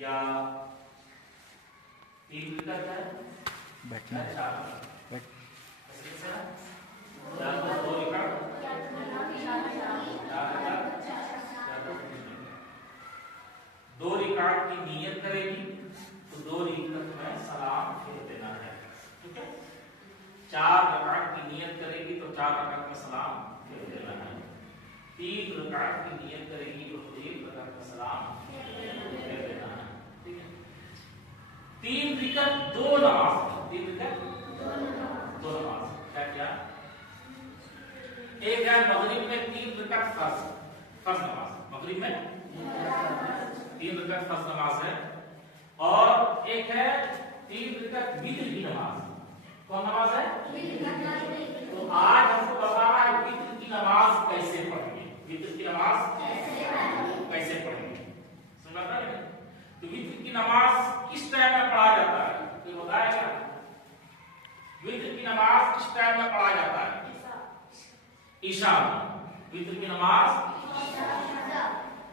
या 3 विकल्प है बैठना है 4 2 विकल्प 2 रिकार्ड की नियत करेगी तो 2 रिकार्ड में सलाम फेर देना है, ठीक है। 4 रकात की नियत करेगी तो 4 रकात में सलाम फेर देना है। 3 रकात की नियत करेगी तो 3 रकात में सलाम फेर देना है, ठीक है। 3 विकल्प 2 नमाज, 3 विकल्प 2 नमाज क्या क्या? एक है मगरिब में 3 रकात फर्ज नमाज, मगरिब में 3 रकात फर्ज नमाज है। और एक है 3 रकात वित्र की नमाज। कौन नमाज है? तो आज हमको बताना है वित्र की नमाज कैसे पढ़ेंगे, वित्र की नमाज कैसे पढ़ेंगे, समझ आता है? तो वित्र की नमाज किस टाइम में पढ़ा जाता है तो बताएगा। वित्र की नमाज किस टाइम में पढ़ा जाता है? ईशा में। वित्र की नमाज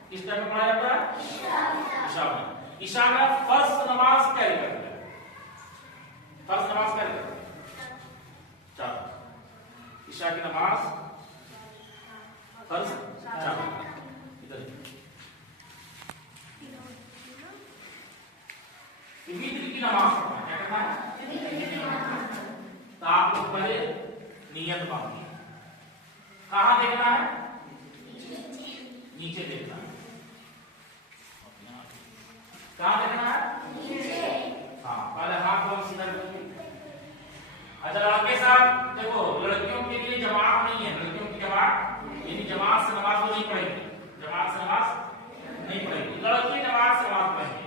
किस टाइम में पढ़ा जाता है? ईशा में। ईशा में फर्ज नमाज क्या करते हैं? फर्ज नमाज क्या करते हैं? ईशा की नमाज फर्ज 4। इधर वित्र की नमाज क्या करना है? तो आप लोग पहले नियत बांधिए। कहां देखना है? नीचे देखना है। कहां देखना है? नीचे। हाँ, पहले हाथ को सीधा रखिए। अच्छा लड़के साहब देखो, लड़कियों के लिए जमात नहीं है, लड़कियों की जमात यानी जमात से नमाज वो नहीं पढ़ेगी, जमात से नमाज नहीं पढ़ेगी। लड़के जमात से नमाज पढ़ेंगे।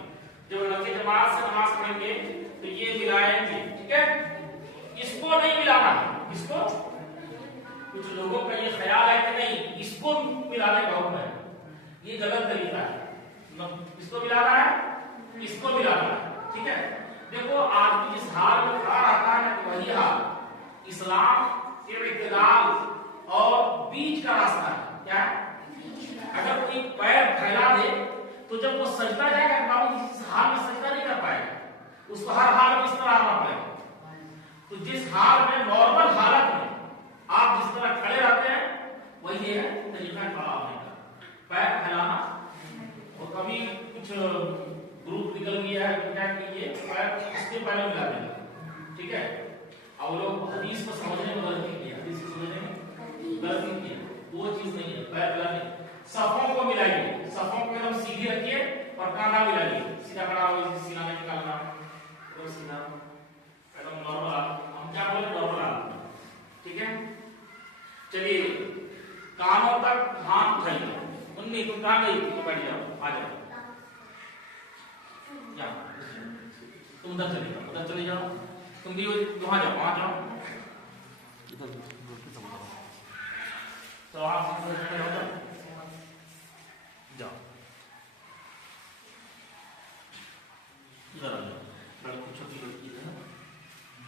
जब लड़के जमात से नमाज पढ़ेंगे तो ये मिलाएंगे, ठीक है। इसको नहीं मिलाना है, इसको कुछ लोगों का ये ख्याल है कि नहीं इसको मिलाने का हुक्म है, ये गलत तरीका है। इसको मिलाना है, इसको मिलाना है, ठीक है। देखो आदमी जिस हाल में खड़ा रहता है वही हाल इस्लाम के इत्तेदाल और बीच का रास्ता है। क्या? अगर कोई पैर फैला दे तो जब वो सजदा जाएगा बाबू इस हाल में सजदा नहीं कर पाएगा, उसको हर हाल में इस तरह आना पड़ेगा। तो जिस हाल में नॉर्मल हालत में आप जिस तरह खड़े रहते हैं वही है तरीका खड़ा होने का, पैर फैलाना। और कभी कुछ ग्रुप निकल गया है तो क्या कीजिए पैर इसके पहले मिला देंगे, ठीक है। अब लोग हदीस को समझने में गलती की, हदीस को समझने में गलती की, वो चीज नहीं है। पैर मिलाने सफों को मिलाइए, सफों को एकदम सीधी रखिए और कांधा मिलाइए, सीधा खड़ा हो, सीना नहीं निकालना, तो सीधा एकदम नॉर्मल। हम क्या बोले? नॉर्मल, ठीक है। चलिए कानों तक हाथ उठाइए। उन्नी तुम कहां गई थी? बैठ जाओ, आ जाओ, तुम उधर चले जाओ, उधर चले जाओ, तुम भी वहां जाओ, वहां जाओ, तो आप जाओ, इधर आ जाओ। लड़की छोटी लड़की है,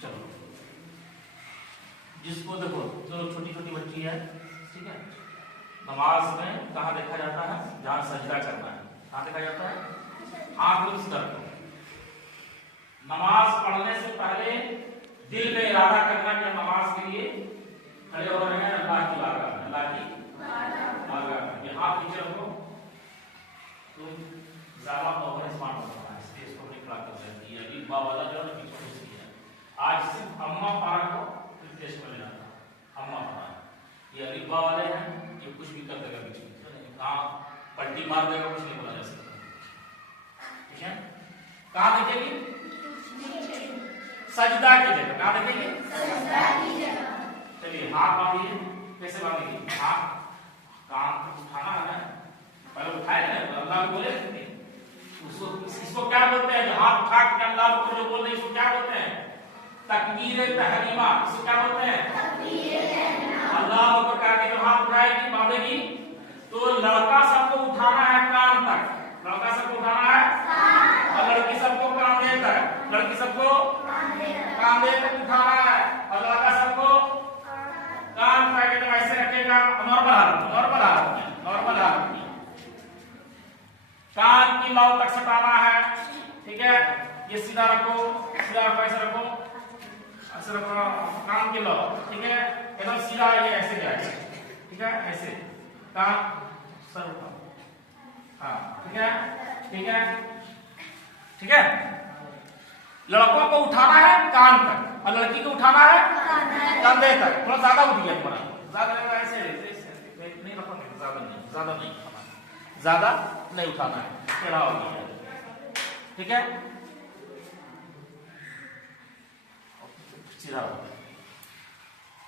चलो जिसको देखो चलो छोटी छोटी बच्ची है, ठीक है। नमाज में कहाँ देखा जाता है? जहां सजदा करना है, कहाँ देखा जाता है? हाथ को सीधा रखो। नमाज पढ़ने से पहले दिल में इरादा करना कि नमाज के लिए खड़े हो रहे हैं अल्लाह की बारगाह में, अल्लाह की बारगाह में। ये हाथ नीचे रखो। तो ज्यादा ओवर स्मार्ट होता है, इसलिए इसको नहीं खड़ा कर सकती है। अभी बाबा वाला जो है पीछे से है। आज सिर्फ अम्मा पारा को निर्देश में लेना था, अम्मा पारा। ये अलीबा वाले हैं, ये कुछ भी कर देगा बीच में, कहाँ पट्टी मार देगा कुछ नहीं बोला जा सकता, ठीक है। कहाँ देखेगी? सजदा की जगह। कहाँ देखेगी? सजदा की जगह। चलिए हाथ बांधिए। कैसे बांधेगी? हाथ कान उठाना है ना, पहले उठाए ना, अल्लाह बोले उसको, इसको क्या बोलते हैं? हाथ उठा के अल्लाह को जो बोल रहे हैं इसको क्या बोलते हैं? तकबीर तहरीमा। इसको क्या बोलते हैं? अल्लाह को कहा कि जो हाथ उठाएगी बांधेगी तो लड़का सबको उठाना है कान तक, लड़का सबको उठाना है, और लड़की सबको कांधे तक, लड़की सबको कांधे तक उठाना है, और लड़का सबको कान तक एकदम ऐसे रखेगा। नॉर्मल हालत, नॉर्मल हालत में, नॉर्मल हालत में। कान की लौ तक सटाना है, ठीक है। ये सीधा रखो, सीधा रखो, ऐसे रखो, ऐसे रखो, कान की लौ, ठीक है, एकदम सीधा। ये ऐसे जाएगा, ठीक है, ऐसे कान सर उठाओ, हाँ, ठीक है, ठीक है, ठीक है। लड़कों को उठाना है कान तक और लड़की को उठाना है कंधे तक। थोड़ा ज्यादा उठ गया, थोड़ा ज्यादा, ऐसे नहीं रखोगे, ज्यादा नहीं, ज्यादा नहीं उठाना है, ज्यादा नहीं उठाना है, टेढ़ा हो गया, ठीक है। सीधा रखो,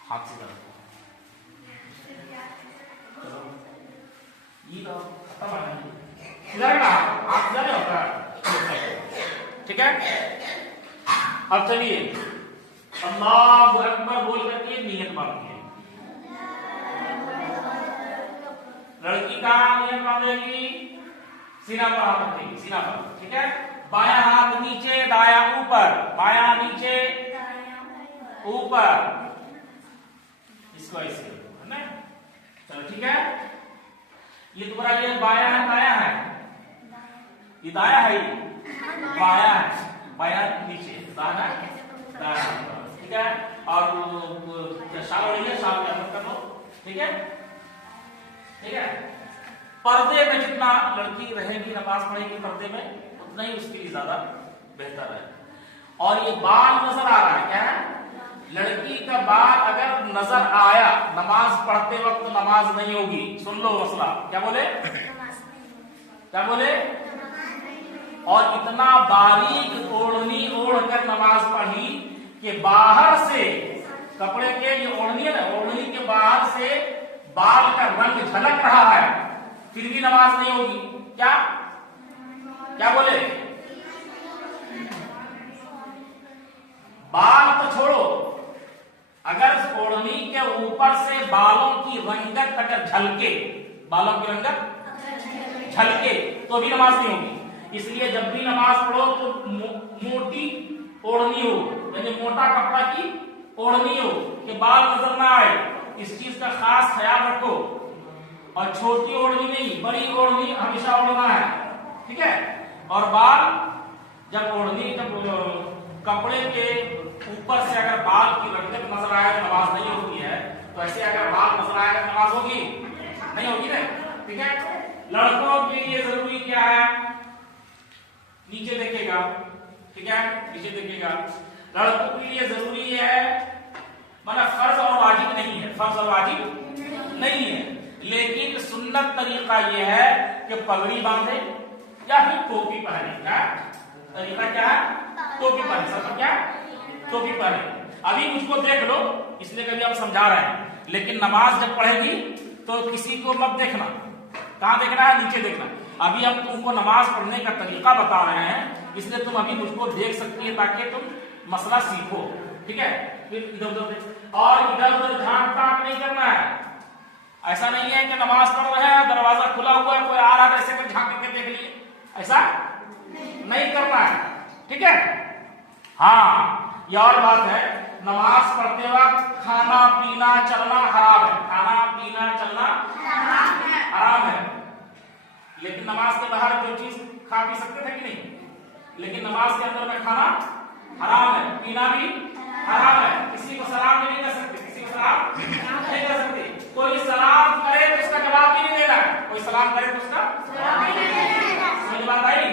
हाथ सीधा रखो, चलो ये तो खत्म है, सीधा रखना, हाथ सीधा नहीं होता है, ठीक है। अब चलिए अल्लाहु अकबर बोल करके नियत बांधिए। लड़की का नियत बांधेगी सीना पर हाथ रखेगी, सीना पर, ठीक है। बायां हाथ नीचे, दायां ऊपर, बायां नीचे ऊपर, इसको ऐसे है ना। चलो ठीक है। ये तुम्हारा ये बायां है, दायां है, ये दायां है, ये बायां है, बायां नीचे, दायां दायां, ठीक है। और शाल ओढ़िए, शाल कर लो, ठीक है, ठीक है। पर्दे में जितना लड़की रहेगी, नमाज पढ़ेगी पर्दे में, उतना ही उसके लिए ज्यादा बेहतर है। और ये बाल नजर आ रहा है, क्या है, लड़की का बाल अगर नजर आया नमाज पढ़ते वक्त नमाज नहीं होगी। सुन लो मसला, क्या बोले, क्या बोले। और इतना बारीक ओढ़नी ओढ़ कर नमाज पढ़ी कि बाहर से कपड़े के, ये ओढ़नी है ना, ओढ़नी के बाहर से बाल का रंग झलक रहा है, फिर भी नमाज नहीं होगी। क्या क्या बोले, बाल तो छोड़ो, अगर ओढ़नी के ऊपर से बालों की रंगत अगर झलके, बालों की रंगत झलके, तो भी नमाज नहीं होगी। इसलिए जब भी नमाज पढ़ो तो मोटी ओढ़नी हो, यानी मोटा कपड़ा की ओढ़नी हो कि बाल नजर ना आए, इस चीज का खास ख्याल रखो। और छोटी ओढ़नी नहीं, बड़ी ओढ़नी हमेशा ओढ़ना है, ठीक है। और बाल जब ओढ़नी, जब कपड़े के ऊपर से अगर बाल की रंगत नजर आए तो नमाज नहीं होती है। तो ऐसे अगर बाल नजर आएगा तो नमाज होगी नहीं, होगी ना, ठीक है। लड़कों के लिए जरूरी क्या है, नीचे देखेगा, ठीक है, नीचे देखेगा। लड़कों के लिए जरूरी है, मतलब फर्ज और वाजिब नहीं है, फर्ज और वाजिब नहीं है, लेकिन सुन्नत तरीका यह है कि पगड़ी बांधे या फिर टोपी पहने। क्या तरीका, क्या है, टोपी पहने, सब क्या, टोपी पहने। अभी मुझको देख लो, इसलिए कभी हम समझा रहे हैं, लेकिन नमाज जब पढ़ेगी तो किसी को मत देखना। कहां देखना है, नीचे देखना। अभी हम तुमको नमाज पढ़ने का तरीका बता रहे हैं, इसलिए तुम अभी मुझको देख सकती है ताकि तुम मसला सीखो, ठीक है। फिर इधर उधर, और इधर उधर झांक ताक नहीं करना है। ऐसा नहीं है कि नमाज पढ़ रहे हैं, दरवाजा खुला हुआ है, कोई आ रहा है ऐसे में झांक के देख लिए, ऐसा नहीं करना है, ठीक है। हाँ, ये और बात है, नमाज पढ़ते वक्त खाना पीना चलना हराम है, खाना पीना चलना हराम है। लेकिन नमाज के बाहर जो चीज खा पी सकते थे कि नहीं, लेकिन नमाज के अंदर में खाना हराम है, पीना भी हराम है। किसी को सलाम नहीं कर सकते, किसी को सलाम नहीं कर सकते। कोई सलाम करे तो उसका जवाब भी नहीं देना, कोई सलाम करे तो उसका जवाब भी नहीं देना। समझ बात आई।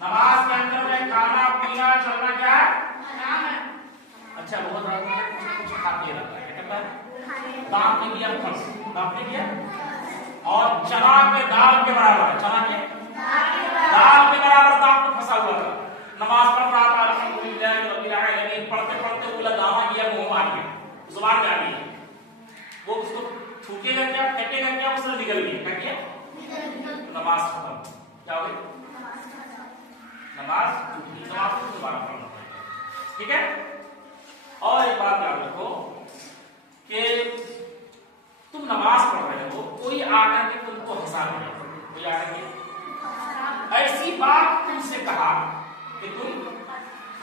नमाज के अंदर में खाना पीना चलना क्या है, हराम है। अच्छा, बहुत कुछ खा के रखा है, क्या करता है, दाम ने दिया, दाम ने दिया, और चना के दाल के बराबर है, चना के दाल के बराबर दाम में फंसा हुआ था। नमाज पढ़ रहा था, अल्हम्दुलिल्लाह रब्बिल आलमीन, पढ़ते पढ़ते बोला दावा किया, मुंह मार गया, जुबान में आ गया, वो उसको थूकेगा क्या, फेंकेगा क्या, उससे निकल गया, क्या किया, नमाज खत्म। क्या हो गई, नमाज को दोबारा पढ़ना, ठीक है। और एक बात याद रखो कि तुम नमाज पढ़ रहे हो, कोई आकर के तुमको हंसा रहे, कोई आकर के ऐसी बात तुमसे कहा कि तुम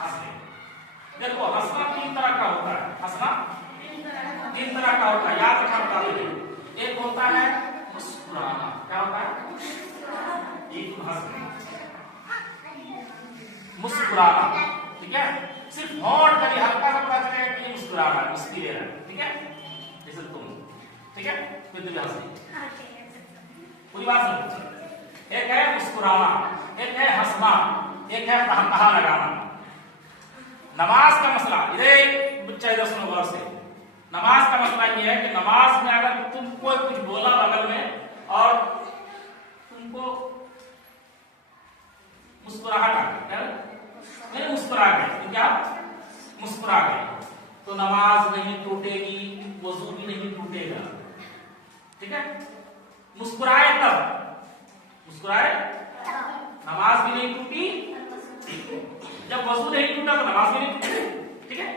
हंस गए। देखो, हंसना तीन तरह का होता है, हंसना तीन तरह का होता है, याद रखना बता दो। एक होता है मुस्कुराना, क्या होता है, हंस रहे, मुस्कुराना, ठीक है। सिर्फ होंठ कभी हल्का सा पता चलेगा कि मुस्कुरा रहा है, मुस्कुरा रहा है, ठीक है। जैसे तुम, ठीक है, फिर तुम हंस रही, पूरी बात समझ। एक है मुस्कुराना, एक है हंसना, एक है कहा लगाना। नमाज का मसला, इधर बच्चा इधर सुनो गौर से। नमाज का मसला ये है कि नमाज में अगर तुमको कुछ बोला बगल में और तुमको मुस्कुराहट आ गई, नहीं मुस्कुरा गए, तो क्या मुस्कुरा गए, तो नमाज नहीं टूटेगी, वजू भी नहीं टूटेगा, ठीक है। मुस्कुराए तब, मुस्कुराए नमाज भी नहीं टूटी, जब वजू नहीं टूटा तो नमाज भी नहीं टूटी, ठीक है।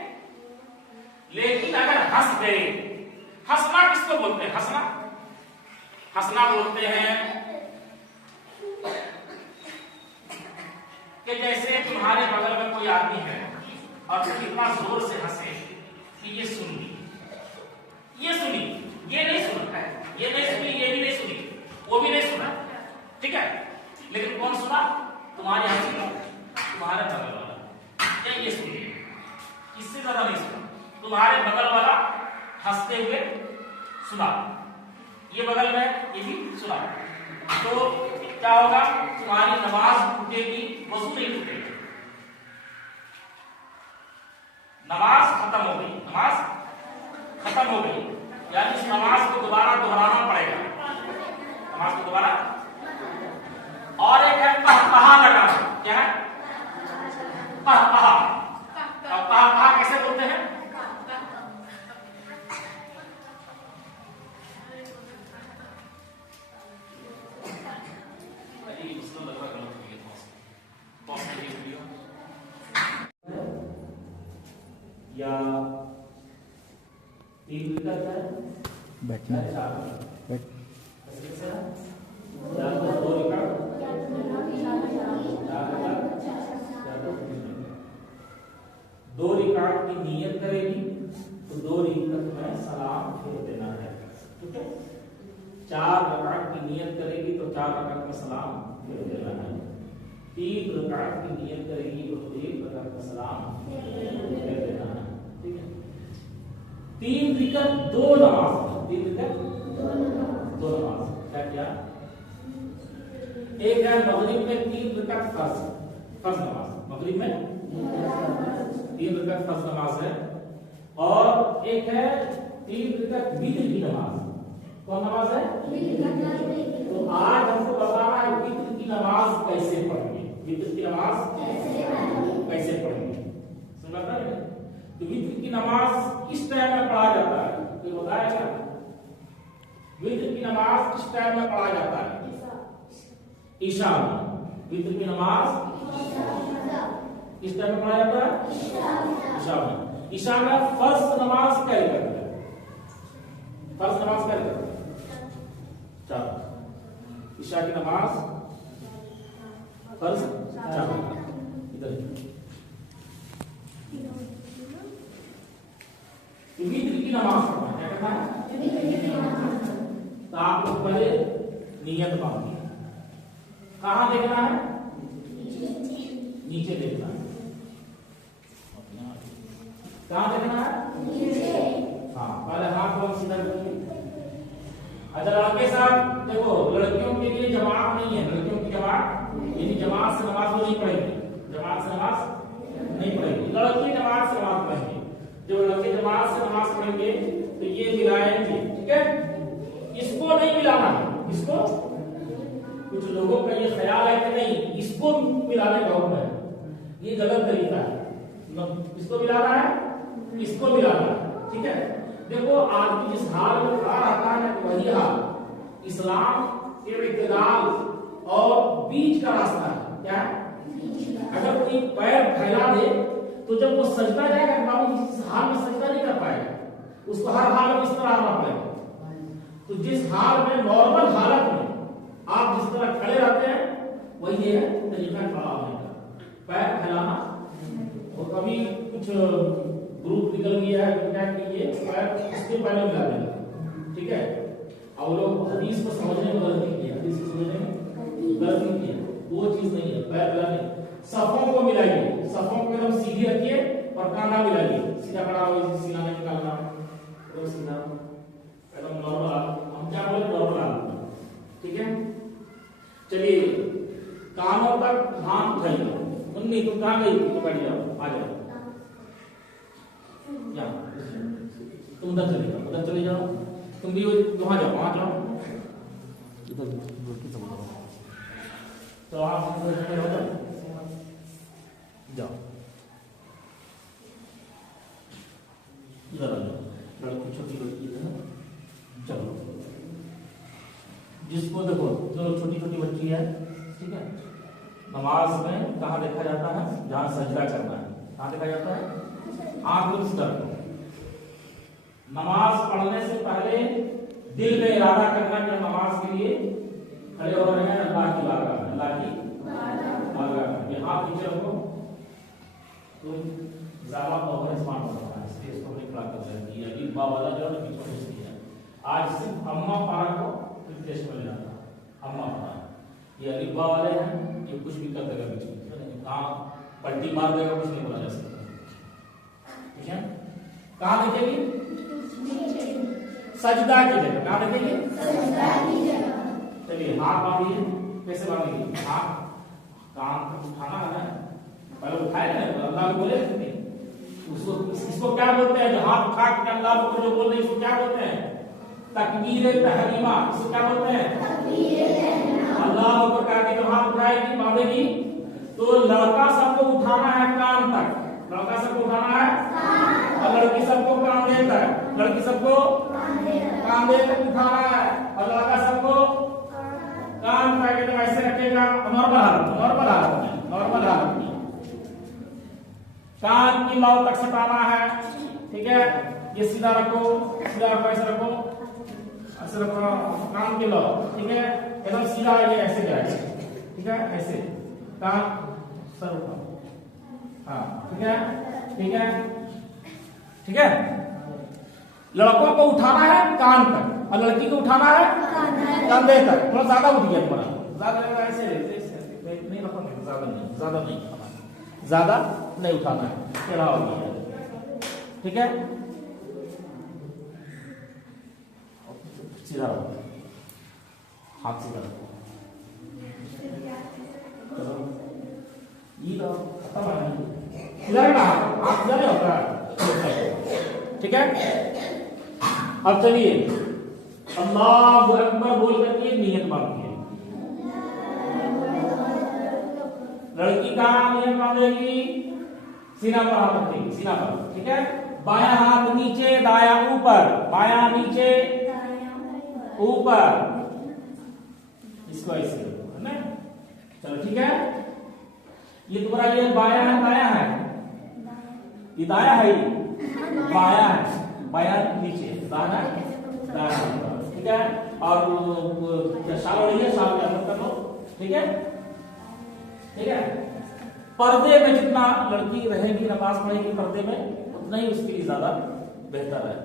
लेकिन अगर हंस गए, हंसना किसको बोलते हैं? हंसना, हंसना बोलते हैं कि जैसे तुम्हारे बगल में कोई आदमी है और तुम इतना जोर से हंसे कि ये सुनी, ये सुनी, ये नहीं सुना, ये नहीं सुनी, ये भी नहीं सुनी, वो भी नहीं सुना, ठीक है। लेकिन कौन सुना? तुम्हारी हंसी, तुम्हारे बगल वाला, क्या ये सुनी? इससे ज्यादा नहीं सुना, तुम्हारे बगल वाला हंसते हुए सुना, ये बगल में ये भी सुना, तो क्या होगा? तुम्हारी नमाज टूटेगी, वजू नहीं टूटेगा, नमाज खत्म हो गई, नमाज खत्म हो गई, यानी इस नमाज को दोबारा दोहराना पड़ेगा, नमाज को दोबारा। और एक है कहा लगाना, क्या है? कहा, कहा कैसे बोलते हैं? या 3 विकल्प है, बैठना, बैठ, या तो 2 विकल्प, दो रिकार्ड की नियत करेगी तो 2 रिकात में सलाम फेर देना है, ठीक है। 4 रकात की नियत करेगी तो 4 रकात में सलाम फेर देना है। 3 रकात की नियत करेगी तो 1 रकात में सलाम फेर देना है, ठीक है। 3 रिकात 2 नमाज, 3 रिकात 2 नमाज, क्या? एक है मगरिब में 3 रकात फर्ज नमाज, मगरिब में 3 रकात फर्ज नमाज है, और एक है 3 रकात वित्र की नमाज। कौन नमाज है? तो आज हमको बताना है वित्र की नमाज कैसे पढ़ेंगे, वित्र की नमाज कैसे पढ़ेंगे, समझ आता है? तो वित्र की नमाज किस टाइम में पढ़ा जाता है, तो बताएगा वित्र की नमाज किस टाइम में पढ़ा जाता है? ईशा में। वित्र की नमाज किस टाइम में पढ़ा जाता है? ईशा में। ईशा में फर्ज नमाज क्या करते हैं? फर्ज नमाज क्या करते हैं? चलो ईशा की नमाज फर्ज, चलो इधर वित्र की नमाज पढ़ना, क्या करना है? तो आप लोग पहले नियत बांधिए, कहां देखना है? नीचे देखना है, कहां देखना है? नीचे। हाँ, पहले हाथ को सीधा रखिए। अच्छा लड़के साहब देखो, लड़कियों के लिए जमात नहीं है, लड़कियों की जमात यानी जमात से नमाज नहीं पढ़ेगी, जमात से नमाज नहीं पढ़ेगी, लड़की जमात से नमाज पढ़ेंगे। जो लड़के जमात से नमाज पढ़ेंगे तो ये मिलाएंगे, ठीक है। इसको नहीं मिलाना है, इसको कुछ लोगों का ये ख्याल है कि नहीं इसको मिलाने का हुक्म है, ये गलत तरीका है। इसको मिलाना है, इसको मिलाना है, ठीक है। देखो आदमी जिस हाल में खड़ा रहता है वही हाल इस्लाम के इत्तेदाल और बीच का रास्ता है, क्या है? अगर कोई पैर फैला दे तो जब वो सजदा जाएगा बाबू जिस हाल में सजदा नहीं कर पाएगा, उसको हर हाल में इस तरह आना पड़ेगा। तो जिस हाल में नॉर्मल हालत में आप जिस तरह खड़े रहते हैं वही है तरीका खड़ा होने का, पैर फैलाना। और कभी कुछ ग्रुप निकल गया है तो क्या कीजिए, पैर इसके पहले मिला देना, ठीक है। और लोग हदीस को समझने में गलती किया, हदीस को समझने में गलती किया। वो चीज नहीं है, पैरेलल नहीं। सफों को मिलाइए, सफों को एकदम सीधी रखिए और कांधा मिलाइए, सीधा खड़ा हो, सीना नहीं निकालना, एकदम सीधा एकदम नॉर्मल। हम क्या बोले, नॉर्मल आदमी, ठीक है। चलिए कानों तक ध्यान उठाइए। उन्नी तुम कहाँ गई, तो बैठ जाओ, आ जाओ, तुम उधर चले जाओ, उधर चले जाओ, तुम भी वहां जाओ, वहां जाओ, तो आप हो जाओ, जाओ इधर आ जाओ, लड़की छोटी लड़की है, चलो जिसको देखो जो छोटी छोटी बच्ची है, ठीक है। नमाज में कहाँ देखा जाता है, जहाँ सजदा करना है, कहाँ देखा जाता है, आंख बंद कर। नमाज पढ़ने से पहले दिल में इरादा करना कि नमाज के लिए खड़े हो रहे हैं, अल्लाह की बारगाह में, अल्लाह की बारगाह में। ये हाथ नीचे रखो, तो ज़्यादा ओवर स्मार्ट होता है, इसलिए इसको नहीं खड़ा कर रहे हैं। अभी वाला जो है पीछे नहीं है, आज सिर्फ अम्मा पारा को टेस्ट में लेना था, अम्मा पारा। ये अलीबा वाले हैं, ये कुछ भी कर देगा बीच में, कहाँ पलटी मार देगा, कुछ नहीं बोला जा सकता, ठीक है। कहाँ देखेगी, सजदा की जगह, कहाँ देखेंगे, सजदा की जगह। चलिए हाथ बांधिए, कैसे बांधेंगे, हाथ कान को उठाना है, पहले उठाए ना, तो अल्लाह को बोले उसको, इसको क्या बोलते हैं, जो हाथ उठा के अल्लाह को जो बोल रहे हैं, इसको क्या बोलते हैं, तकबीर तहरीमा। इसको क्या बोलते हैं, तकबीर तहरीमा। अल्लाह को कहा कि जब हाथ उठाएगी, बांधेगी, तो लड़का सबको उठाना है कान तक, लड़का सबको उठाना है, और लड़की सबको कांधे तक, लड़की सबको कांधे तक उठाना है, और लड़का सबको कान तक एकदम ऐसे रखेगा, नॉर्मल हालत, नॉर्मल हालत में, नॉर्मल हालत में। कान की लौ तक सटाना है, ठीक है। ये सीधा रखो, सीधा रखो, ऐसे रखो, ऐसे रखो, कान की लौ, ठीक है, एकदम सीधा, ये ऐसे जाएगा, ठीक है, ऐसे कान सर उठाओ, हाँ ठीक है, ठीक है, ठीक है। लड़कों को उठाना है कान तक, और लड़की को उठाना है कंधे तक। थोड़ा ज्यादा उठ गया तुम्हारा, ज्यादा ऐसे नहीं रखोगे, ज्यादा नहीं, ज्यादा नहीं, ज्यादा नहीं उठाना है, टेढ़ा हो गया, ठीक है। सीधा रखो, हाथ सीधा रखो, ये तो खत्म है, इधर ना हाथ सीधा नहीं होता है, ठीक है। अब चलिए अल्लाहु अकबर बोल करके नियत बांधिए। लड़की कहाँ नियत बांधेगी, सीना पर हाथ रखेगी, सीना पर, ठीक है। बायां हाथ नीचे, दाया ऊपर, बायां नीचे ऊपर, इसको ऐसे है ना। चलो ठीक है, ये तुम्हारा ये बायां है, दाया है, ये दाया है, बाया है, बाया नीचे, दाया दाया, ठीक है। और शाल हो रही है, शाल क्या कर लो, ठीक है, ठीक है। पर्दे में जितना लड़की रहेगी, नमाज पढ़ेगी पर्दे में, उतना ही उसके लिए ज्यादा बेहतर है।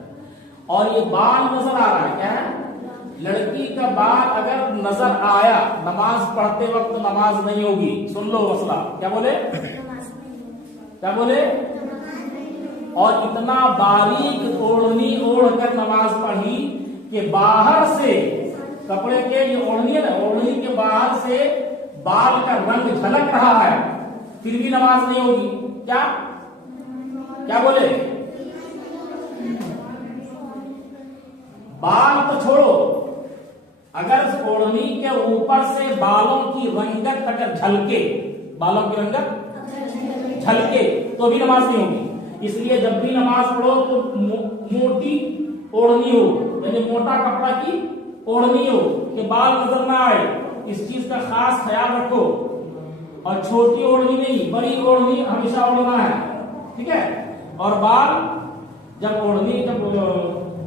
और ये बाल नजर आ रहा है, क्या है, लड़की का बाल अगर नजर आया नमाज पढ़ते वक्त नमाज नहीं होगी। सुन लो मसला, क्या बोले, क्या बोले। और इतना बारीक ओढ़नी ओढ़ कर नमाज पढ़ी कि बाहर से कपड़े के, ये ओढ़नी है ना, ओढ़नी के बाहर से बाल का रंग झलक रहा है, फिर भी नमाज नहीं होगी। क्या क्या बोले, बाल तो छोड़ो, अगर ओढ़नी के ऊपर से बालों की रंगत अगर झलके, बालों की रंगत झलके, तो भी नमाज नहीं होगी। इसलिए जब भी नमाज पढ़ो तो मोटी ओढ़नी हो, यानी मोटा कपड़ा की ओढ़नी हो कि बाल नजर ना आए, इस चीज का खास ख्याल रखो। और छोटी ओढ़नी नहीं, बड़ी ओढ़नी हमेशा ओढ़ना है, ठीक है। और बाल जब ओढ़नी, जब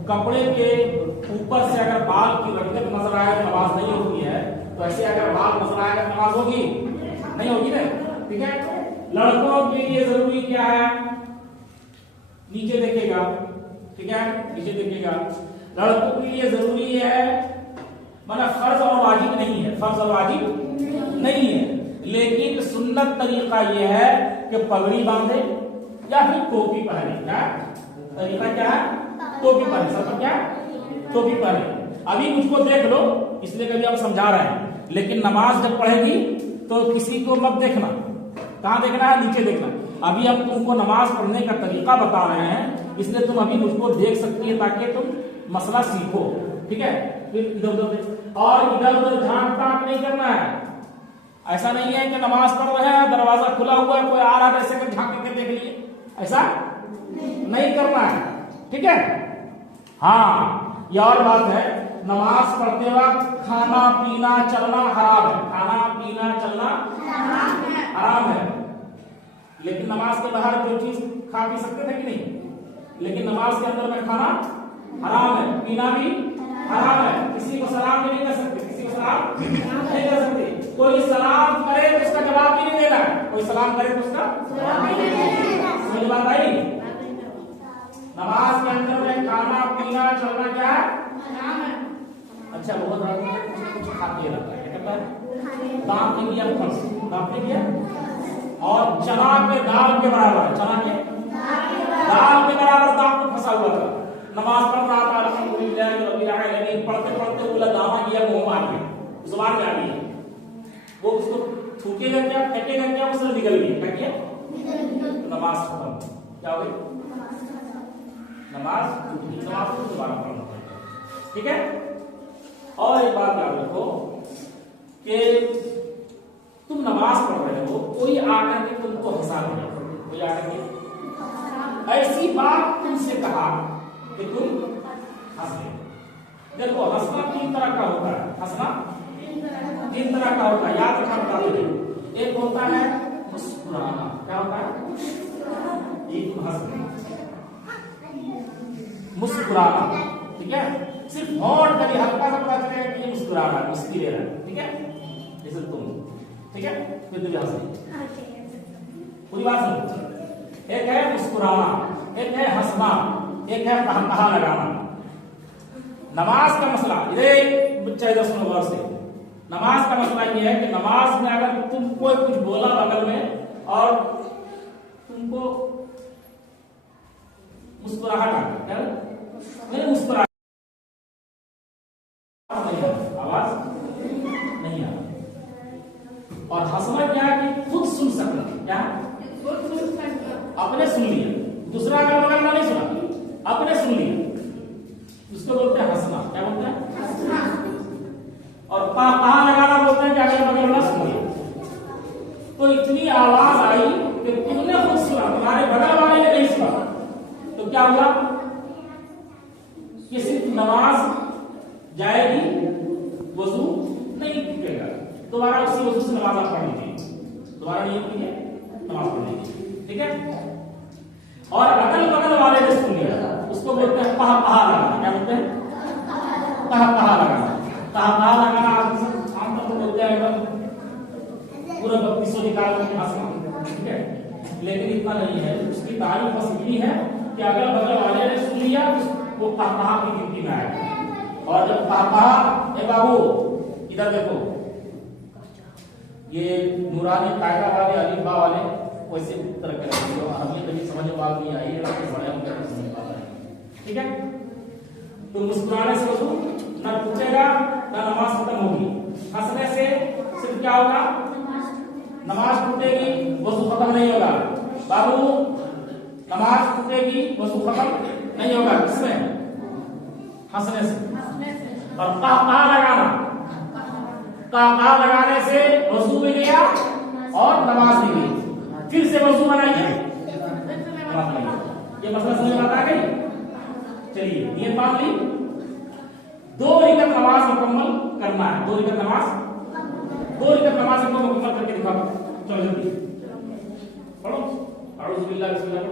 कपड़े के ऊपर से अगर बाल की रंगत नजर आए तो नमाज नहीं होती है, तो ऐसे अगर बाल नजर आएगा नमाज होगी नहीं होगी ना, ठीक है। लड़कों के लिए जरूरी क्या है, नीचे देखेगा, ठीक है, नीचे देखेगा। लड़कों के लिए जरूरी है, मतलब फर्ज और वाजिब नहीं है, फर्ज और वाजिब नहीं है। लेकिन सुन्नत तरीका यह है कि पगड़ी बांधे या फिर टोपी पहने। क्या तरीका क्या है? टोपी पहने। सब क्या? टोपी पहने। अभी मुझको देख लो, इसलिए कभी हम समझा रहे हैं, लेकिन नमाज जब पढ़ेगी तो किसी को मत देखना। कहां देखना है? नीचे देखना। अभी हम तुमको नमाज पढ़ने का तरीका बता रहे हैं, इसलिए तुम अभी मुझको देख सकती है ताकि तुम मसला सीखो। ठीक है? फिर इधर उधर और इधर उधर झांक ताक नहीं करना है। ऐसा नहीं है कि नमाज पढ़ रहे हैं, दरवाजा खुला हुआ है, कोई आ रहा है ऐसे कर झांक करके देख लिए, ऐसा नहीं करना है। ठीक है? हाँ, ये और बात है, नमाज पढ़ते वक्त खाना पीना चलना हराम है। खाना पीना चलना हराम है। लेकिन नमाज के बाहर जो चीज खा पी सकते थे कि नहीं, लेकिन नमाज के अंदर में खाना हराम है, पीना भी हराम है। किसी को सलाम भी नहीं कर सकते, किसी को सलाम नहीं कर सकते। कोई सलाम करे तो उसका जवाब भी नहीं देना है। कोई सलाम करे तो उसका जवाब भी नहीं देना है। समझ बात आई? नमाज के अंदर में खाना पीना चलना क्या है? हराम है। अच्छा, बहुत कुछ खा के रहता है, क्या कहता है? दांत ने किया फंस, दांत ने किया, और चना के दाल के बराबर, चना के दाल के बराबर दांत में फंसा हुआ था। नमाज पढ़ रहा था, अल्हम्दुलिल्लाह रब्बिल आलमीन, पढ़ते पढ़ते बोला दावा किया, मुंह मार के जुबान में आ गई। वो उसको थूकेगा क्या, फेंकेगा क्या, उससे निकल गई। क्या किया? नमाज खत्म। क्या हो गई? नमाज टूटी। नमाज को दोबारा पढ़ना पड़ेगा। ठीक है? और एक बात याद रखो कि तुम नमाज पढ़ रहे हो, कोई आकर के तुमको हंसा रहा, कोई आकर के ऐसी बात तुमसे कहा कि तुम हंस गए। देखो, हंसना 3 तरह का होता है। हंसना 3 तरह का होता है, याद रखना बता दो। एक होता है मुस्कुराना। क्या होता है? एक हंस गए, मुस्कुराना। ठीक है? सिर्फ होंठ कभी हल्का सा पता चलेगा कि ये मुस्कुरा रहा है, मुस्कुरा रहा है। ठीक है? जैसे तुम, ठीक है, फिर तुझे हंसी। पूरी बात सुनो। एक है मुस्कुराना, एक है हंसना, एक है कहा लगाना। नमाज का मसला, ये बच्चा इधर सुनो गौर से। नमाज का मसला ये है कि नमाज में अगर तुमको कुछ बोला बगल में और तुमको मुस्कुराहट आ गई, क्या नहीं मुस्कुरा, आवाज नहीं आ, और हंसना क्या है कि खुद सुन सकना। क्या? अपने सुन लिया, दूसरा का बगल में नहीं सुना, अपने सुन लिया, उसको बोलते हैं हंसना। क्या बोलते हैं? हंसना। और कहा लगाना बोलते हैं कि अगले बगल वाला सुन लिया। तो इतनी आवाज आई कि तुमने खुद सुना, तुम्हारे बगल वाले ने नहीं सुना, तो क्या हुआ कि सिर्फ नमाज जाएगी, वजू नहीं टूटेगा। दोबारा उसी वजू से नमाज आप पढ़ लीजिए, दोबारा नहीं कीजिए, नमाज पढ़ लीजिए। ठीक है? और अगल बगल वाले ने सुन लिया, उसको बोलते हैं कहा लगाना। क्या बोलते हैं? कहा लगाना। कहा लगाना आमतौर पर बोलते हैं पूरा 32 निकाल के हंसना। ठीक है? लेकिन इतना नहीं है, उसकी तारीफ बस इतनी है कि अगल बगल वाले ने सुन लिया, वो कहा की गिनती में आएगा। और जब कहा, ए बाबू इधर देखो, ये नूरानी कायदा वाले, अलीफा वाले वैसे तरह के हमें कभी समझ में बात नहीं आई है, बड़े हम समझ पा रहे हैं। ठीक है? तो मुस्कुराने से वजू ना टूटेगा, ना नमाज खत्म होगी। हंसने से सिर्फ क्या होगा? नमाज टूटेगी, वजू खत्म नहीं होगा। बाबू, नमाज टूटेगी, वजू खत्म नहीं होगा। किसमें? हंसने से। और कहा लगाना, कहा लगाने से वजू भी गया और नमाज भी गई। फिर से वजू बनाइए, ये मसला समझ में आ गई? चलिए, ये मान ली 2 रकात नमाज मुकम्मल करना है। 2 रकात नमाज को मुकम्मल करके दिखाओ। चलो जल्दी पढ़ो। अऊज़ु बिल्लाहि बिस्मिल्लाह।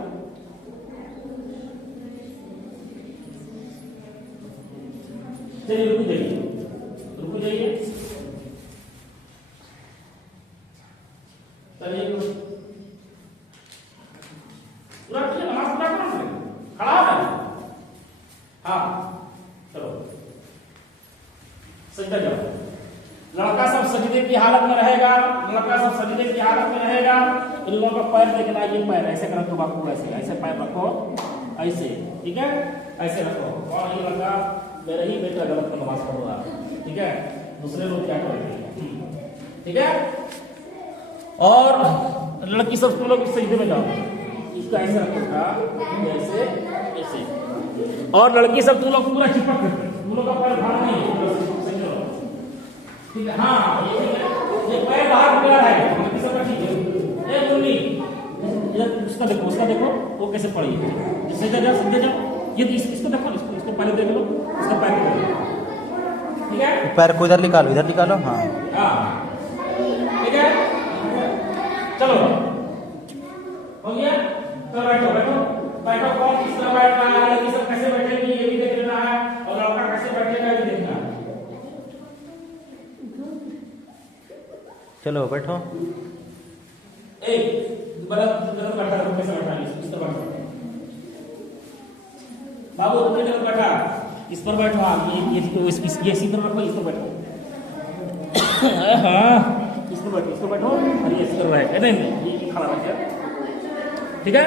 चलिए रुक जाइए, चलिए पूरा नमाज पूरा करना है, खड़ा है। हाँ चलो सजदा जाओ। लड़का सब सजदे की हालत में रहेगा, लड़का सब इन लोगों का पैर देखना, ये पैर ऐसे कर रखो बापू, ऐसे ऐसे पैर रखो ऐसे, ठीक है, ऐसे रखो। और ये लड़का मेरा ही बेटा गलत नमाज पढ़ रहा है, ठीक है, दूसरे लोग क्या करेंगे, ठीक है। और लड़की सब तुम लोग सजदे में जाओ, इसको ऐसे रखोगा, ऐसे ऐसे। और लड़की सब तुम लोग पूरा चिपक करके, तुम लोग का पैर बाहर नहीं है, ठीक है। हाँ ये पैर बाहर निकला है, लड़की सब का ठीक है। ए मुन्नी, उसका देखो, उसका देखो वो कैसे पड़ी है, सीधे जाओ सीधे जाओ। ये इसको देखो, इसको पहले देख लो, उसका पैर देख लो, ठीक है। पैर को इधर निकालो, इधर निकालो। हाँ ठीक है, चलो हो गया। तो बैठो बैठो बैठो, कौन किस तरह बैठ रहा है, लड़की सब कैसे बैठेगी ये भी देख लेना है, और लड़का कैसे बैठेगा ये भी देखना है। चलो बैठो। एक बैठा रहो, कैसे बैठा है, इस तरह बैठो बाबू, अपने जगह बैठा, इस पर बैठो आप, ये इसी तरह रखो, इस पर बैठो। हाँ इस पर बैठो और ये इस तरह बैठ, नहीं ये खड़ा रखे, ठीक है।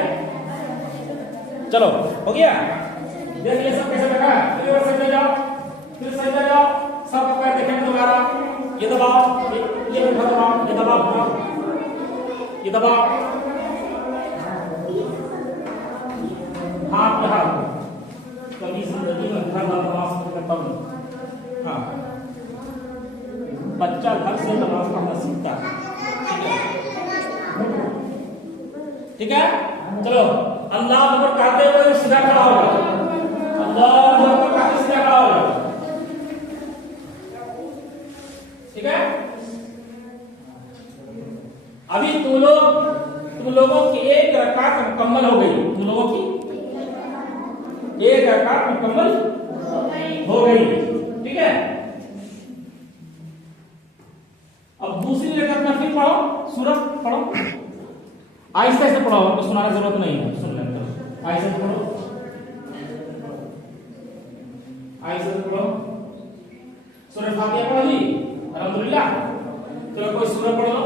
चलो हो गया, देखिए सब कैसे बैठा है। फिर सजदे जाओ, फिर सजदे जाओ, सब पैर देखेंगे दोबारा, ये दबाओ, ये दबाओ, ये दबाओ, ये दबाओ, हाथ पे हाथ। कभी जिंदगी में घर वाला नमाज पढ़ता हूँ, हाँ बच्चा घर से नमाज पढ़ना सीखता है, ठीक है। चलो अल्लाह अकबर कहते हुए सीधा खड़ा हो जाओ, अल्लाह अकबर कहते सीधा खड़ा हो जाओ, ठीक है। अभी तुम लोगों की एक रकात मुकम्मल हो गई, तुम लोगों की एक रकात मुकम्मल हो गई, ठीक है। अब दूसरी रकात में फिर पढ़ो, सूरत पढ़ो, आहिस्ते आहिस्ते पढ़ो, आपको सुनाने की जरूरत नहीं है, सुन लेते हो, आहिस्ते से पढ़ो, आहिस्ते से पढ़ो। सूरह फातिहा पढ़ ली, अल्हम्दुलिल्लाह। चलो कोई सूरह पढ़ लो,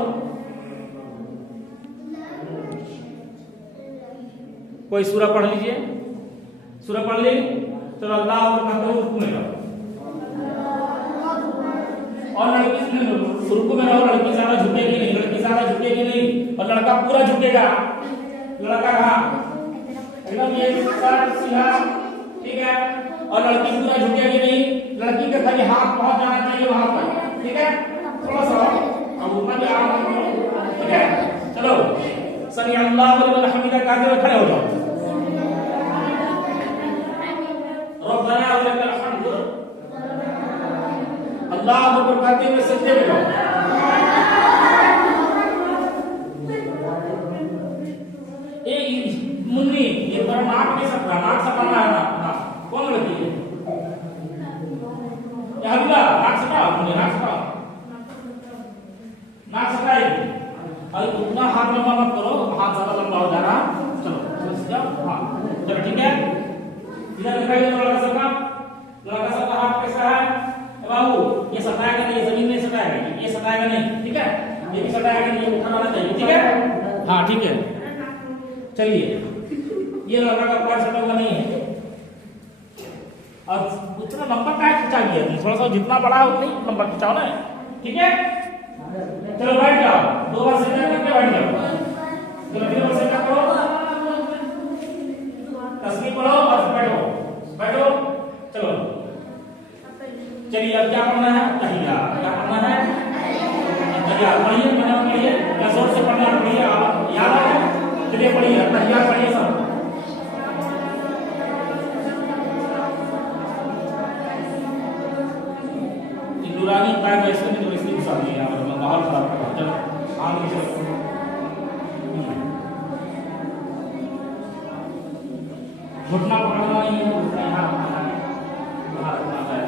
कोई सूरह पढ़ लीजिए, सूरह पढ़ ली। चलो अल्लाह अकबर कहते हुए रुकू में जाओ, और लड़की रुकू में रहो, लड़की ज्यादा झुकेगी नहीं, लड़की ज्यादा झुकेगी नहीं, और लड़का पूरा झुकेगा, लड़का कहाँ एकदम ये सीधा, ठीक है। और लड़की पूरा झुकेगी नहीं, लड़की का खाली हाथ पहुंच जाना चाहिए वहां पर, ठीक है। थोड़ा सा अब ऊपर भी आराम करो, ठीक है। चलो समी अल्लाहु लिमन हमीदा कहते हुए खड़े हो जाओ, रब्बना व लकल हम्द, अल्लाह अकबर कहते हुए सजदे में जाओ। मुन्नी ये पर नाक नहीं सकता, नाक सटाना है ना, कौन लड़की है या हबीबा, नाक सटाओ, मुन्नी नाक सटाओ, नाक सटाएगी। और उतना हाथ लंबा मत करो, हाथ ज्यादा लंबा हो जाएगा। चलो सीधा, हाँ चलो ठीक है। इधर दिखाई दे लड़का सबका हाथ कैसा है बाबू, ये सटाएगा नहीं, ये जमीन नहीं सटाएगा, ये सटाएगा नहीं, ठीक है, ये भी सटाएगा नहीं, ये उठाना आना चाहिए, ठीक है। हाँ ठीक है, चलिए ये लड़का का पैर सटा हुआ नहीं है, और उतना लंबा क्या खींचा गया, थोड़ा सा जितना बड़ा है उतना ही लंबा खींचाओ ना, ठीक है। चलो बैठ जाओ, दो बार सजदा करके बैठ जाओ, चलो फिर बार सजदा करो, तस्बीह पढ़ो और बैठो बैठो। चलो चलिए अब क्या पढ़ना है, तहिया, क्या पढ़ना है, तहिया पढ़िए, पढ़िए या जोर से पढ़ना, पढ़िए, याद है, चलिए पढ़िए, तहिया पढ़िए सब। नूरानी पैर में इसमें तो इसलिए घुसा दिया, माहौल खराब कर रहा है। चलो आगे चलो, घुटना पकड़ना नहीं है, घुटना यहाँ रखना है,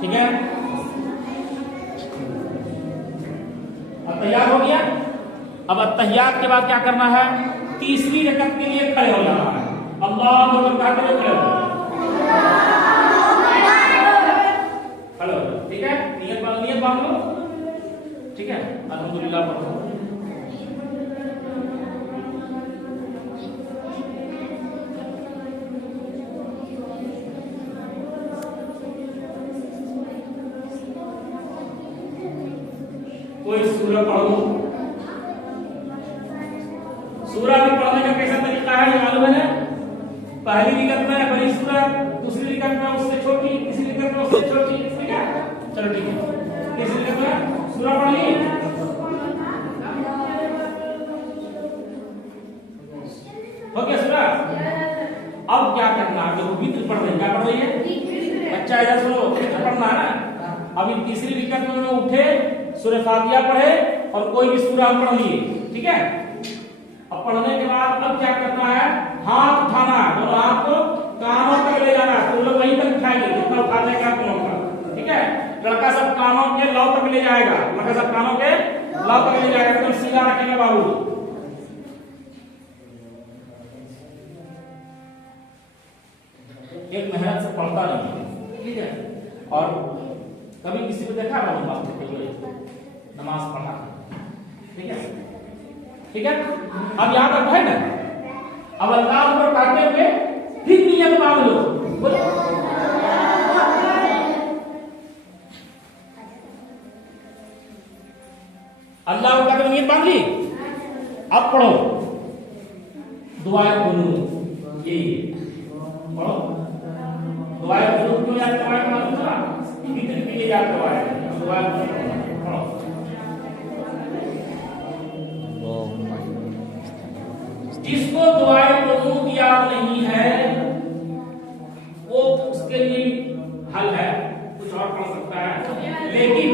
ठीक है। अब तैयार हो गया। अब तहियात के बाद क्या करना है, तीसरी रकअत के लिए खड़े हो जाना है, अल्लाह अकबर कहते हुए खड़े हो, ठीक है। नियत बांध लो, ठीक है। अल्हम्दुलिल्लाह पढ़ो, सूरह पढ़ लो। सूरह भी पढ़ने का कैसा तरीका है ये मालूम है ना? पहली रिकत में बड़ी सूरह, दूसरी रिकत में उससे छोटी, तीसरी रिकत में उससे छोटी, ठीक है? चलो ठीक है, तीसरी रिकत में सूरह पढ़ ली, हो गया सूरह। अब क्या करना है? देखो वित्र पढ़ रही, क्या पढ़ रही है बच्चा? इधर सुनो, वित्र पढ़ना है ना। अभी तीसरी रिकत में उठे, सूरह फातिहा पढ़े और कोई भी सूरह पढ़ लिए, ठीक है? अब पढ़ने के बाद अब क्या करना है? हाथ उठाना है, दोनों हाथ को कानों तक ले जाना है। तुम लोग वहीं तक उठाएंगे जितना उठाने का आपको, ठीक है? लड़का सब कानों के लौ तक ले जाएगा, लड़का सब कानों के लौ तक ले जाएगा, एकदम सीधा रखेगा बाबू। एक मेहनत से पढ़ता नहीं है, ठीक है? और कभी किसी को देखा बाबू बाप नमाज पढ़ा, ठीक है? ठीक है? अब यहाँ तक है ना? अब अल्लाह पर पढ़ते हुए फिर नियत बांध लो, बोलो अल्लाह का नियत बांध ली। अब पढ़ो दुआए कुनूत, ये पढ़ो दुआए कुनूत। क्यों याद करवाए? वित्र के लिए याद करवाए दुआए कुनूत पढ़ो। जिसको दुआए कुनूत याद नहीं है वो उसके लिए हल है, कुछ और पढ़ सकता है। लेकिन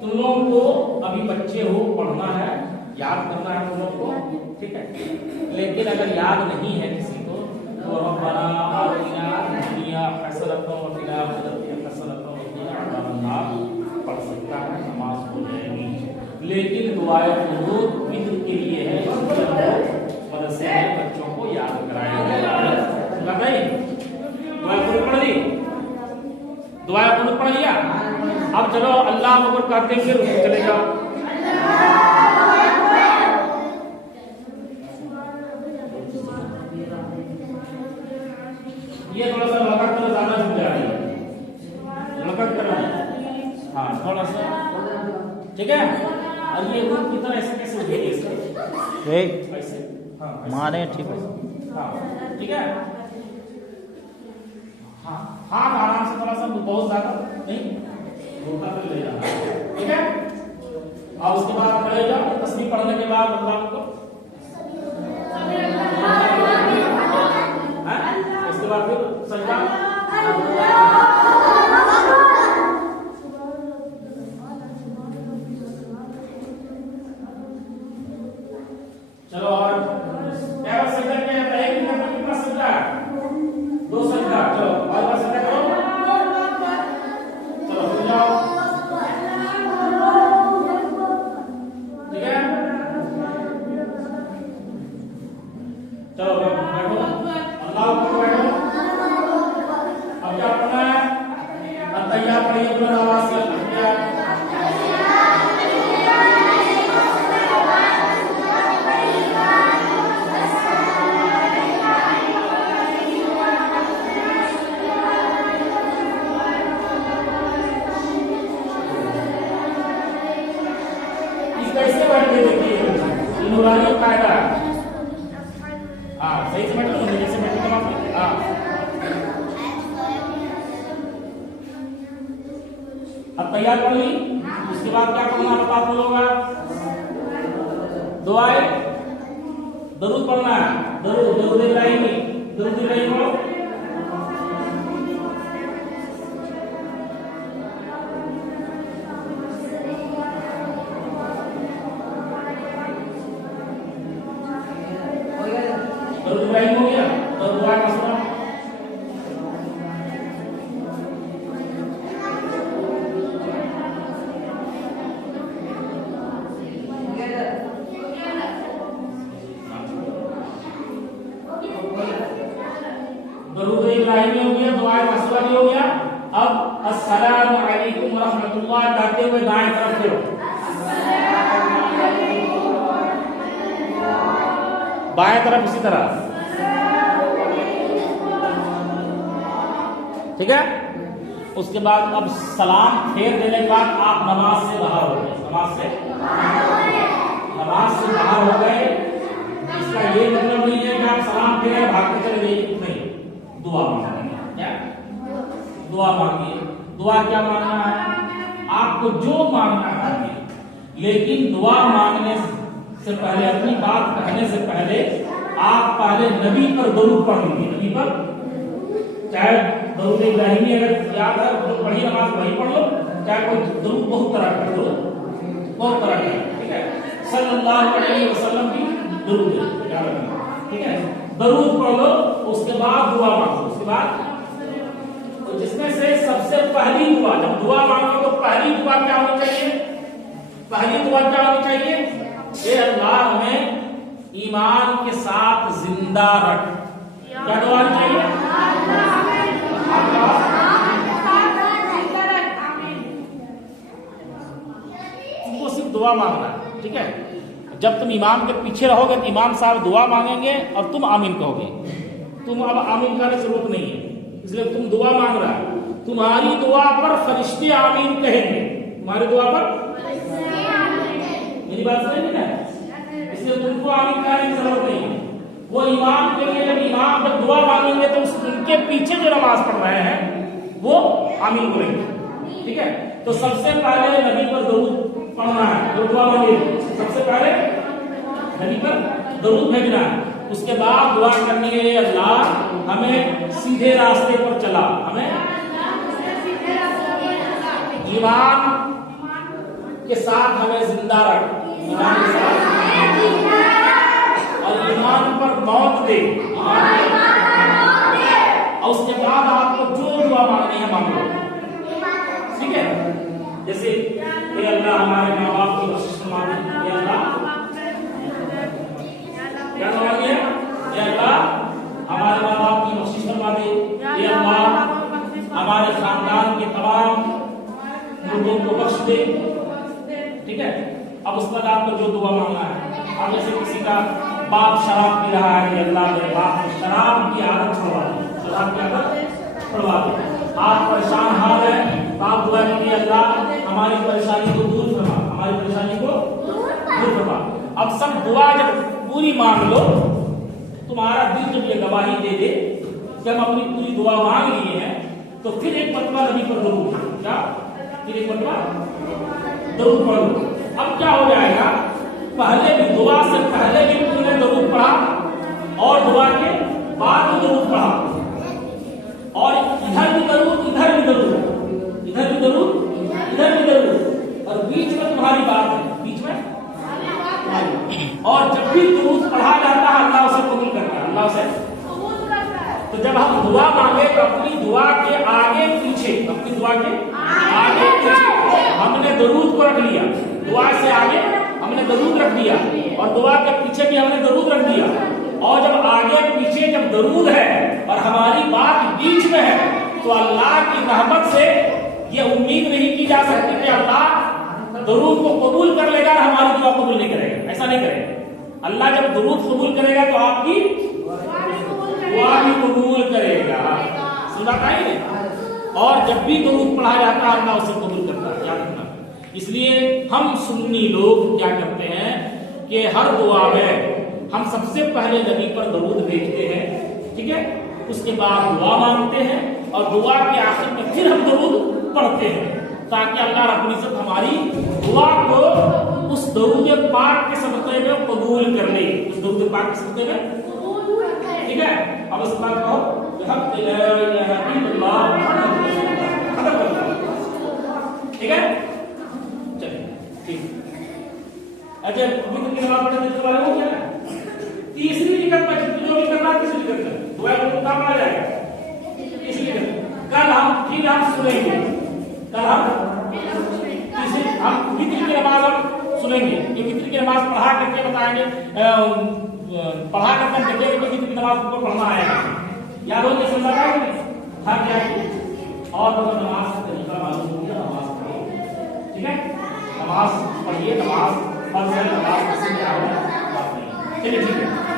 तुम लोगों को अभी बच्चे हो, पढ़ना है, याद करना है तुम लोग को, ठीक है? लेकिन अगर याद नहीं है किसी को तो रब्बना आतिना दुनिया हसनतन व फिल आखिरति हसनतन व क़िना अज़ाबन्नार पढ़ सकता है, नमाज हो जाएगी। लेकिन दुआए कुनूत वित्र के लिए है, मदरसे में बच्चों को याद कराएंगे। दुआ कुनूत पढ़ ली, दुआ कुनूत पढ़ लिया। अब चलो अल्लाह अकबर कहते हैं, फिर चले जाओ। ये थोड़ा सा लकड़ तो ज्यादा झुक जा रही है, लकड़ करो, हाँ थोड़ा सा, ठीक है? और ये रुख की तरह ऐसे कैसे उठेगी इसको? ऐसे, हाँ मारे, ठीक है? हाँ ठीक है। हाँ हाथ आराम से, थोड़ा सा, बहुत ज्यादा नहीं, घुटना पे ले जाना, ठीक है? और उसके बाद खड़े जाओ, तस्बीह पढ़ने के बाद अल्लाह को, उसके बाद फिर सजदा, चलो। और क्या सजदा किया जाता है? एक मिनट में कितना सजदा? 2 सजदा। चलो और सजदा करो, चलो फिर जाओ, ठीक है? चलो बैठो, अल्लाह को बैठो। अब क्या पढ़ना है? अत्तहियात पढ़िए अपनी आवाज से। कैसे बैठते देखिए, नूरानी कायदा, हाँ सही से बैठो, जैसे बैठे तो आप, हाँ अब तैयार पढ़ ली। उसके बाद क्या पढ़ना है बता बोलोगा? दुआए दरूद पढ़ना है, दरूद इब्राहिमी, दरूद इब्राहिम पढ़ो। दरूद इब्राहिम हो गया, तो दुआ का सुना। दरूद इब्राहिमी हो गया, दुआ मसला भी हो गया। अब अस्सलामु अलैकुम व रहमतुल्लाह कहते हुए दाएं तरफ फिरो, बाएं तरफ इसी तरह, ठीक है? उसके बाद अब सलाम फेर देने के बाद आप नमाज से बाहर हो गए, नमाज से नमाज से बाहर हो गए, इसका ये मतलब नहीं है कि आप सलाम फेरे भाग के चले गए, नहीं, दुआ मांगेंगे। क्या दुआ मांगिए? दुआ क्या मांगना है? आपको जो मांगना है, लेकिन दुआ मांगने से पहले, अपनी बात कहने से पहले आप पहले नबी पर दरूद पढ़ लीजिए। नबी पर, चाहे दरूद इब्राहिमी अगर याद है तो पढ़ी नमाज वही पढ़ लो, चाहे कोई दरूद बहुत तरह का दो, बहुत तरह का, ठीक है, सल्लल्लाहु अलैहि वसल्लम की दरूद याद रखना, ठीक है, दरूद पढ़ लो, उसके बाद दुआ मांगो। उसके बाद तो जिसमें से सबसे पहली दुआ, जब दुआ मांगो तो पहली दुआ क्या होनी चाहिए? पहली दुआ क्या होनी चाहिए? ये अल्लाह हमें ईमान के साथ जिंदा रख। क्या दुआ होनी चाहिए? तुमको सिर्फ दुआ मांगना है, ठीक है। जब तुम इमाम के पीछे रहोगे तो इमाम साहब दुआ मांगेंगे और तुम आमीन कहोगे। तुम अब आमीन करने की जरूरत नहीं है, इसलिए तुम दुआ मांग रहा है, तुम्हारी दुआ पर फरिश्ते आमीन कहेंगे। तुम्हारी दुआ पर, मेरी बात समझ ना, इसलिए तुमको आमीन करने की जरूरत नहीं है। वो इमाम के लिए, जब इमाम जब दुआ मांगेंगे तो उनके पीछे जो नमाज पढ़ रहे हैं वो आमीन बोलेंगे, ठीक है। तो सबसे पहले नबी पर दरूद पढ़ना है, जो दुआ मांगे सबसे पहले नबी पर दरूद भेजना है। उसके बाद दुआ करने के लिए अल्लाह हमें सीधे रास्ते पर चला, हमें ईमान के साथ हमें जिंदा रख, ईमान के साथ, और ईमान पर मौत दे, और उसके बाद आपको जो दुआ मांगनी है मांग लो, ठीक है। जैसे हे अल्लाह हमारे माँ बाप की बख्शिश फरमा दे, हे अल्लाह क्या मांगे? हे अल्लाह हमारे माँ बाप की बख्शिश फरमा दे, हे अल्लाह हमारे खानदान के तमाम लोगों को बख्श दे, ठीक है। अब उसके बाद आपको जो दुआ मांगना है, अब जैसे किसी का बाप शराब पी रहा है, कि अल्लाह मेरे बाप को शराब की आदत छुड़वा दे, शराब की आदत छुड़वा दे। आप परेशान हाल है तो आप दुआ कीजिए, अल्लाह हमारी परेशानी को दूर फरमा, हमारी परेशानी को दूर फरमा। अब सब दुआ जब पूरी मांग लो, तुम्हारा दिल जब ये गवाही दे दे कि हम अपनी पूरी दुआ मांग लिए हैं, तो फिर एक मरतबा नबी पर दरूद, क्या फिर एक मरतबा दरूद पढ़ो। अब क्या हो जाएगा? पहले भी दुआ से पहले भी तुमने दरूद पढ़ा, और दुआ के बाद भी दरूद पढ़ा, और इधर भी दरूद, इधर भी दरूद, इधर भी दरूद, इधर भी दरूद, और बीच में तुम्हारी बात है, बीच में। और जब भी दरूद पढ़ा जाता है अल्लाह उसे कबूल करता है, अल्लाह उसे कबूल करता है। तो जब हम दुआ मांगे तो अपनी दुआ के आगे पीछे, अपनी दुआ के आगे पीछे हमने दरूद को रख लिया, दुआ से आगे हमने दरूद रख दिया, और दुआ के पीछे भी हमने दरूद रख दिया। और जब आगे पीछे जब दरूद है और हमारी बात बीच में है, तो अल्लाह की रहमत से ये उम्मीद नहीं की जा सकती कि अल्लाह दरूद को कबूल कर लेगा और हमारी दुआ कबूल नहीं करेगा। ऐसा नहीं करेगा। अल्लाह जब दरूद कबूल करेगा तो आपकी दुआ भी कबूल करेगा, सुना पाएंगे। और जब भी दरूद पढ़ा जाता है अल्लाह उसे कबूल करता है, याद रखना। इसलिए हम सुन्नी लोग क्या करते हैं कि हर दुआ में हम सबसे पहले नबी पर दरूद भेजते हैं, ठीक है, उसके बाद दुआ मांगते हैं, और दुआ के आखिर में फिर हम दरूद पढ़ते हैं, ताकि अल्लाह रब्बुल इज्जत हमारी दुआ को उस दरूद पाक के सदक़े में कबूल कर ले, उस दरूद पाक के सदक़े में, ठीक है। अब इस बात कहो, ठीक है, चलिए ठीक। अच्छा, की नमाज पढ़ने के बारे में क्या है? तीसरी विकल्प में जो भी करना, तीसरी विकल्प में दुआ को काम आ जाएगा। इसलिए कल हम फिर हम सुनेंगे, कल हम वित्र की नमाज हम सुनेंगे, ये वित्र की नमाज पढ़ा करके बताएंगे, पढ़ा करके देखेंगे कि वित्र की नमाज को पढ़ना आएगा, याद हो जैसे लगा था क्या, और तो नमाज का तरीका मालूम हो गया, नमाज पढ़ो, ठीक है, नमाज पढ़िए, नमाज फर्ज है, नमाज चलिए ठीक है।